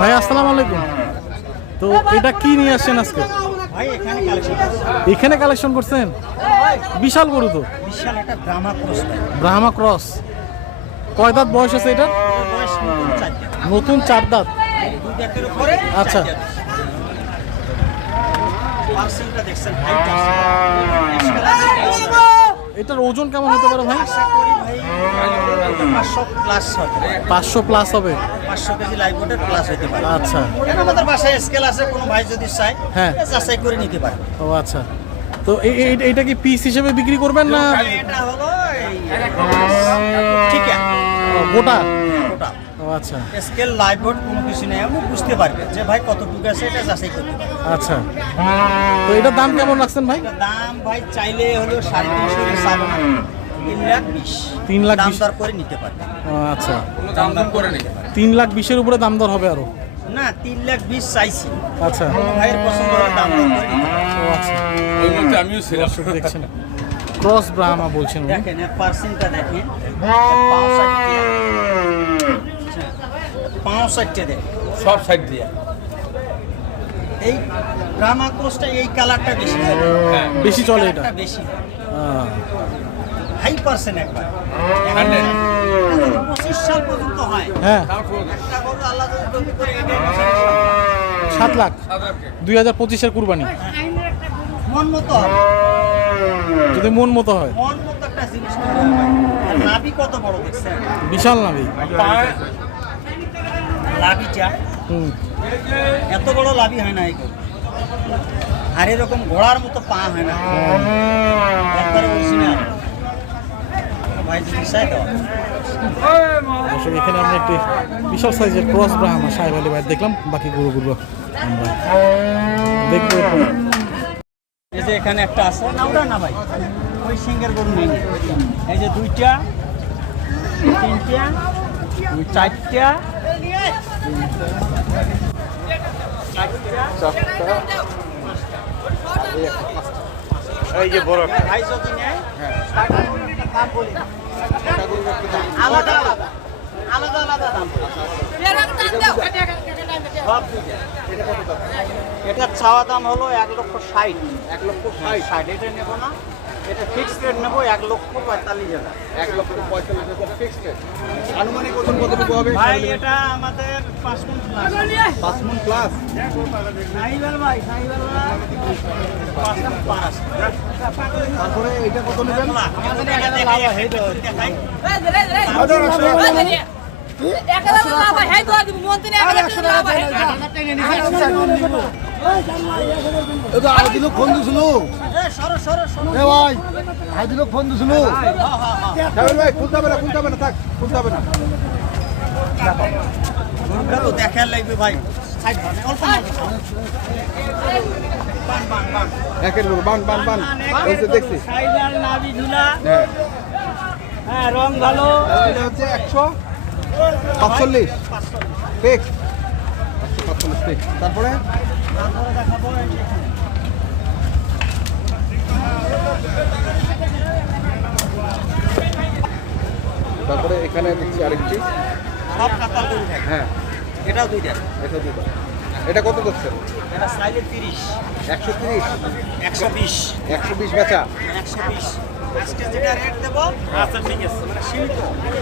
ভাই, আসসালামু আলাইকুম। তো এটা কি নিয়ে আসছেন আজকে? এখানে কালেকশন করছেন? বিশাল গরু তো। ব্রাহ্মা ক্রস কয় দাঁত বয়স আছে এটা নতুন চার দাঁত। আচ্ছা। দেখছেন এটার ওজন কেমন হতে পারে ভাই? আশা করি ভাই পাঁচশো প্লাস হবে। পাঁচশো প্লাস হবে? পাঁচশো কেজি ওয়েটের প্লাস হতে পারে। আচ্ছা। আমাদের বাসায় স্কেল আছে কোনো ভাই যদি চায় হ্যাঁ। যাচাই করে নিতে পারে। ও আচ্ছা। তো এই এই- এইটা কি পিস হিসেবে বিক্রি করবেন না? এটা হলো ঠিক গোটা? আচ্ছা। স্কেল লাইভ ওয়েট কোনো কিছু নেই। আমি বুঝতে পারবে যে ভাই কতটুকু আছে এটা যাচাই করতে পারবে আচ্ছা। তো এটার দাম কেমন রাখছেন ভাই? দাম ভাই চাইলে হলো সাড়ে তিনশো চাবো তিন লাখ বিশ। তিন লাখ দাম দর করে নিতে পারবে। আচ্ছা। দাম দর করে নিতে পারবে। তিন লাখ বিশের উপরে দাম দর হবে আরও? না তিন লাখ বিশ চাইছি। আচ্ছা। ভাইয়ের পছন্দ দাম দর করে নিতে পারবে। ও আচ্ছা। ওই মধ্যে আমিও ছিলাম দেখছেন। ক্রস ব্রাহ্মা বলছেন উনি। দেখেন পার্সেন্টটা দেখেন। পাঁচ ষাটটে দেখেন সব সাইড দিয়ে। এই ড্রামা ক্রোসটা এই কালারটা বেশি। হ্যাঁ বেশি চলে এটা। বেশি। হাই পার্সেন্ট একবার। পঁচিশ সাল পর্যন্ত হয়। হ্যাঁ। সাত লাখ। দুই হাজার পঁচিশের কুরবানি। মন মতো যদি মন মতো হয়। মন মতো একটা জিনিস নাভি কত বড় দেখছেন? বিশাল নাবি লাভিটা এত বড় লাভি হয় না এই গরু আর এরকম ঘোড়ার মতো পা হয় না। একবারে ভাই দেওয়া এখানে আমরা একটি বিশাল সাইজের ক্রস ব্রাহ্মা সাহেব আলী ভাই দেখলাম বাকি গরুগুলো আমরা দেখব। এই যে এখানে একটা আছে। না ওটা না ভাই। ওই সিঙ্গের গরু নেই। এই যে দুইটা তিনটা চারটা এই যে বড় আলাদা আলাদা আলাদা দাম। এটা চাওয়া দাম হলো এক লক্ষ ষাট। এক লক্ষ ষাট। ষাট এটা নেব না। এটা ফিক্স রেট নেব এক লক্ষ পঁয়তাল্লিশ হাজার। এক লক্ষ পঁয়তাল্লিশ হাজার ফিক্সড আনুমানিক ওজন কতটুকু হবে? ভাই এটা আমাদের পাঁচ মিনিট পাঁচ মন প্লাস সাহিবাল ভাই সাহিবাল তারপরে এটা কত নেবেন? আমাদের এটা দেখাই লোক ফোন দিছিল এ, সরো সরো সরো এ ভাই আদি লোক ফোন দিছিল সাহেব ভাই খুলতে হবে না খুলতে হবে না থাক খুলতে হবে না তো দেখার লাগবে ভাই একের বান বান বান দেখছি হ্যাঁ। হ্যাঁ রং ভালো। এটা হচ্ছে একশো। পাঁচচল্লিশ। ফিক্স একশো পাঁচচল্লিশ ফিক্স তারপরে? তারপরে এখানে। দেখছি আরেকটি। সব কাতাল গরু হ্যাঁ। এটাও দুইটা এটা দুটো এটা কত করছেন? এটা তিরিশ। একশো তিরিশ। একশো বিশ। একশো বিশ বেচা। একশো বিশ। আজকে যেটা রেট দেবো আচ্ছা ঠিক আছে। মানে সীমিত।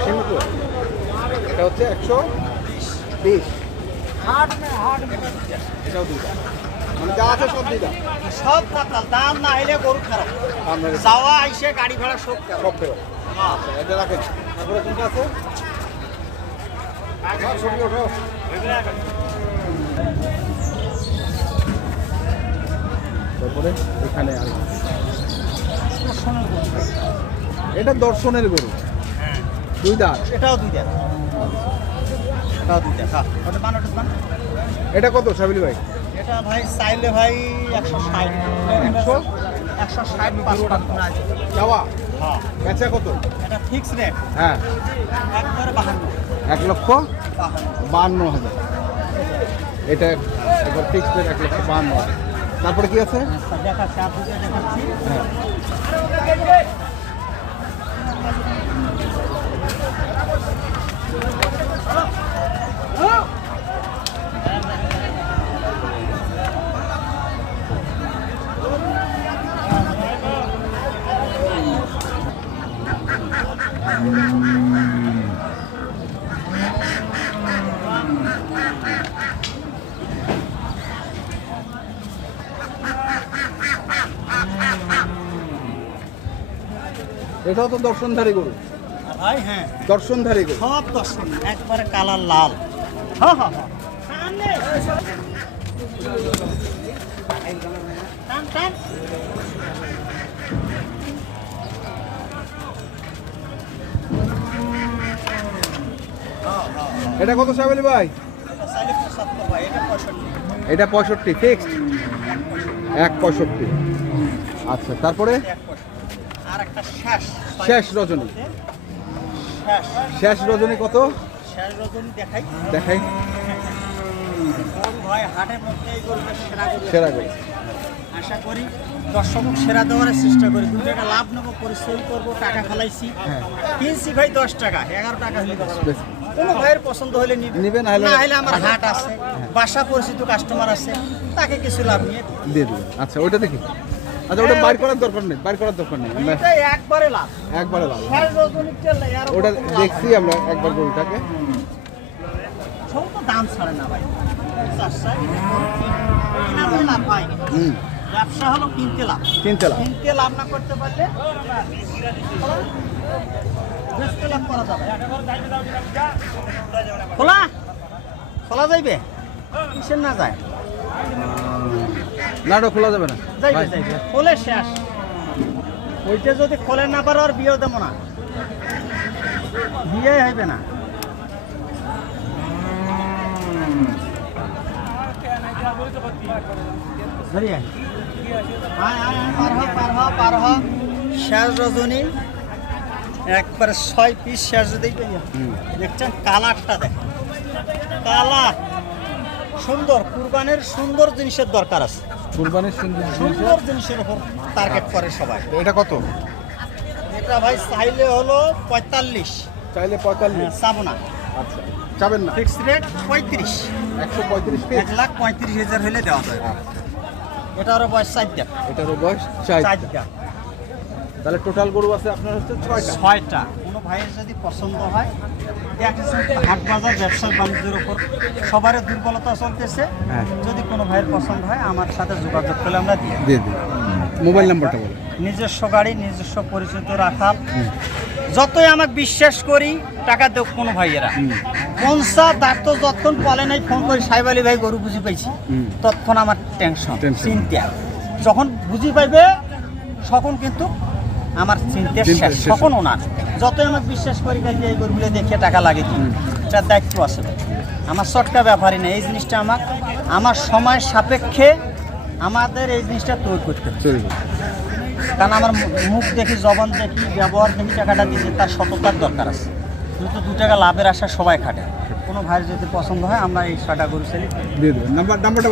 সীমিত। এটা হচ্ছে একশো বিশ। এটাও দুইটা। মানে যা আছে সব দুইটা। সব দাম না হইলে গরু খারাপ। যাওয়া আইসে গাড়ি ভাড়া সব খারাপ। সব ফেরত হ্যাঁ। আচ্ছা, এটা রাখেন। তারপরে কোনটা আছে? হ্যাঁ, ছবি ওঠো। তারপরে এখানে আর এটা দর্শনের গরু। দুই দাঁত এটাও দুই এটাও এটা কত সাবিলি ভাই? এটা ভাই চাইলে ভাই একশো ষাট। একশো? একশো ষাট যাওয়া? হ্যাঁ। বেচা কত? এটা ফিক্স রেট হ্যাঁ। একবারে বাহান্ন। এক লক্ষ? বাহান্ন। হাজার। এটা একবার ফিক্সড রেট এক লক্ষ বান্ন হাজার। তারপরে কি আছে? আচ্ছা, দেখাচ্ছি। হ্যাঁ। এটাও তো দর্শনধারী গরু। ভাই হ্যাঁ। দর্শনধারী গরু। সব দর্শন একবারে কালার লাল। হ্যাঁ হ্যাঁ হ্যাঁ। এটা কত সাহেব ভাই। এটা পঁয়ষট্টি ফিক্সড এক পঁয়ষট্টি। আচ্ছা তারপরে? শেষ রজনী। শেষ রজনী কত? শেষ রজনী দেখাই। দেখাই। সেরা গরু। আশা করি দর্শক সেরা দেওয়ার চেষ্টা করি। দু টাকা লাভ নেব পরিশ্রম করব টাকা ফেলাইছি। হ্যাঁ। কিনছি ভাই দশ টাকা এগারো টাকা হলে। কোনো ভাইয়ের পছন্দ হলে নিবে। না হলে- আমার হাট আছে বাসা পরিচিত কাস্টমার আছে তাকে কিছু লাভ নিয়ে। দিয়ে দিবেন আচ্ছা ওইটা দেখি। আচ্ছা ওটা বাইর করার দরকার নেই বাইর করার দরকার নেই। একবারে লাভ। একবারে লাভ। ওটা দেখছি আমরা একবার গরুটাকে। দাম ছাড়ে না ভাই। লাভ ভাই হুম। ব্যবসা হলো কিনতে লাভ। কিনতে লাভ। কিনতে লাভ না করতে পারলে বেচতে লাভ করা যাবে। খোলা। খোলা যাইবে? কিসের না যায়? না ওটা খোলা যাবে না? খোলে শেষ। ওইটা যদি খোলে না পারো আর বিয়েও দেবো না। বিয়ে হইবে না। শেষ রজনী। একবার ছয় পিস শেষ দেখছেন কালারটা দেখ। কালার। সুন্দর কুরবানের সুন্দর জিনিসের দরকার আছে। কুরবানির সুন্দর। সুন্দর জিনিসের উপর টার্গেট করে সবাই। এটা কত? এটা ভাই চাইলে হলো পঁয়তাল্লিশ। চাইলে পঁয়তাল্লিশ। চাবো না। আচ্ছা চাবেন না? ফিক্সড রেট পঁয়ত্রিশ। একশো পঁয়ত্রিশ এক লাখ পঁয়ত্রিশ হাজার হলে দেওয়া যায়। এটা আরও বয়স চারটা এটারও বয়স চারটা তাহলে টোটাল গরু আছে আপনার হচ্ছে ছয়টা। ছয়টা। কোনো ভাইয়ের যদি পছন্দ হয় হাট বাজার ব্যবসা বাণিজ্যের উপর সবারই দুর্বলতা চলতেছে। হ্যাঁ। যদি কোনো ভাইয়ের পছন্দ হয় আমার সাথে যোগাযোগ করলে আমরা দিই। দিয়ে মোবাইল নাম্বারটা বলো। নিজস্ব গাড়ি নিজস্ব পরিচিত রাখাল। যতই আমাকে বিশ্বাস করি টাকা দেব কোনো ভাইয়েরা। পঞ্চা তার তো যতক্ষণ বলে নাই ফোন করি সাহেব আলী ভাই গরু বুঝি পাইছি। হুম। তৎক্ষণ আমার টেনশন. চিন্তা। যখন বুঝি পাইবে তখন কিন্তু আমার চিন্তা শেষ। তখন ওনার যতই আমাকে বিশ্বাস করি কাজে এই গরুগুলো দেখে টাকা লাগে কি? এটার দায়িত্ব আছে। আমার চটকা ব্যাপারই না এই জিনিসটা আমার আমার সময় সাপেক্ষে আমাদের এই জিনিসটা তৈরি করতে কারণ আমার মুখ দেখি জবান দেখি ব্যবহার দেখি টাকাটা দিচ্ছে তার সততার দরকার আছে। কিন্তু দু টাকা লাভের আশা সবাই খাটে। কোনো ভাইয়ের যদি পছন্দ হয় আমরা এই ছটা গরু সেলি দিয়ে দেবেন নাম্বার নাম্বারটা